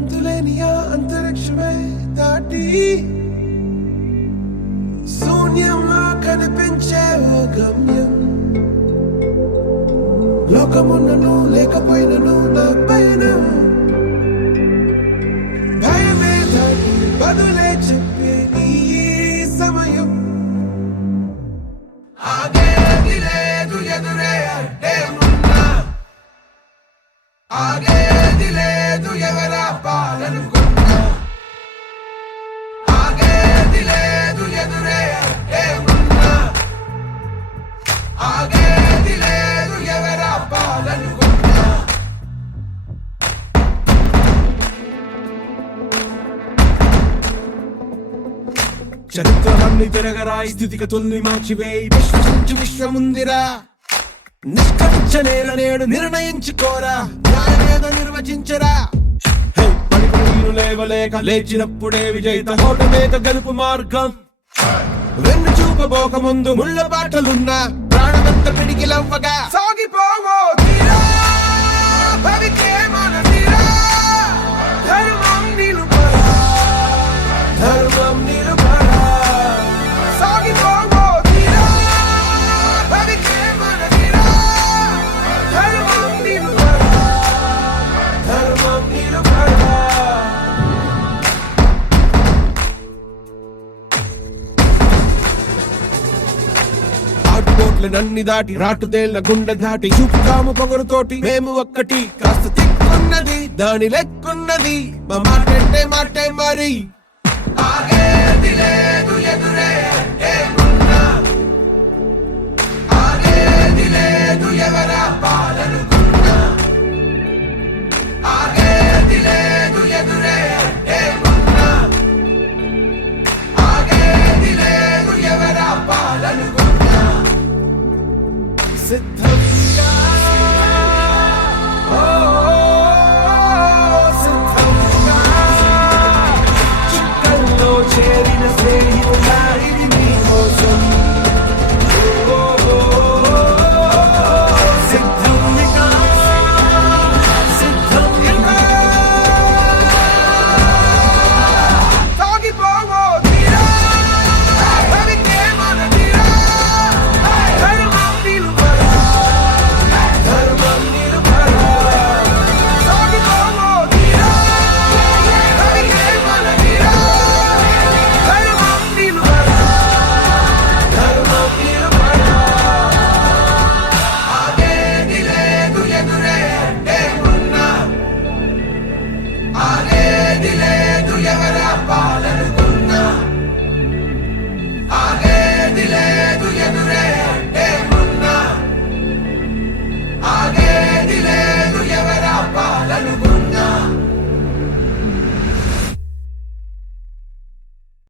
అంతులేని ఆ అంతరిక్షమే దాటి శూన్యంలో కనిపించే ఓ గమ్యం. లోకమున్నను లేకపోయినను నా పయనం భయమే దాటి బదులే చెప్పే నీ సమయం. ఆగేది లేదు ఎదురే అడ్డే ఉన్నా, ఆగేది లేదు ఎవరా పాలనుకున్నా, ఆగేది లేదు ఎదురే అడ్డే ఉన్నా, ఆగేది లేదు ఎవరా పాలనుకున్నా. చరిత్రలన్నీ తిరగరాయి, స్థితిగతుల్ని మార్చివేయి, విశ్వసించు విశ్వముందిరా. నిష్కరించనేల నేడు నిర్ణయించుకోరా, న్యాయమేదో నిర్వచించరా. పడిపోయిను లేవలేక లేచినప్పుడే విజయిత హోటమేక గెలుపు మార్గం. వెన్ను చూపబోక ముందు ముళ్ళ బాటలున్నా ప్రాణమంత పిడికిలవ్వగా సాగిపోవో తీరా, భవికే మన తీరా. ధర్మం నిలుపరా, ధర్మం నిలుపరా, సాగిపోవో తీరా, భవికే మన తీరా. ధర్మం నిలుపరా, ధర్మం నిలుపరా. నన్ని దాటి రాటుదేళ్ల గుండె దాటి చూపుతాము పొగరుతోటి మేము ఒక్కటి. కాస్త తిక్కున్నది దాని లెక్కున్నది మా మాటంటే మాటే మరి. ఆగేది లేదు ఎదురే అడ్డే ఉన్నా, ఆగేది లేదు ఎవరా పాలన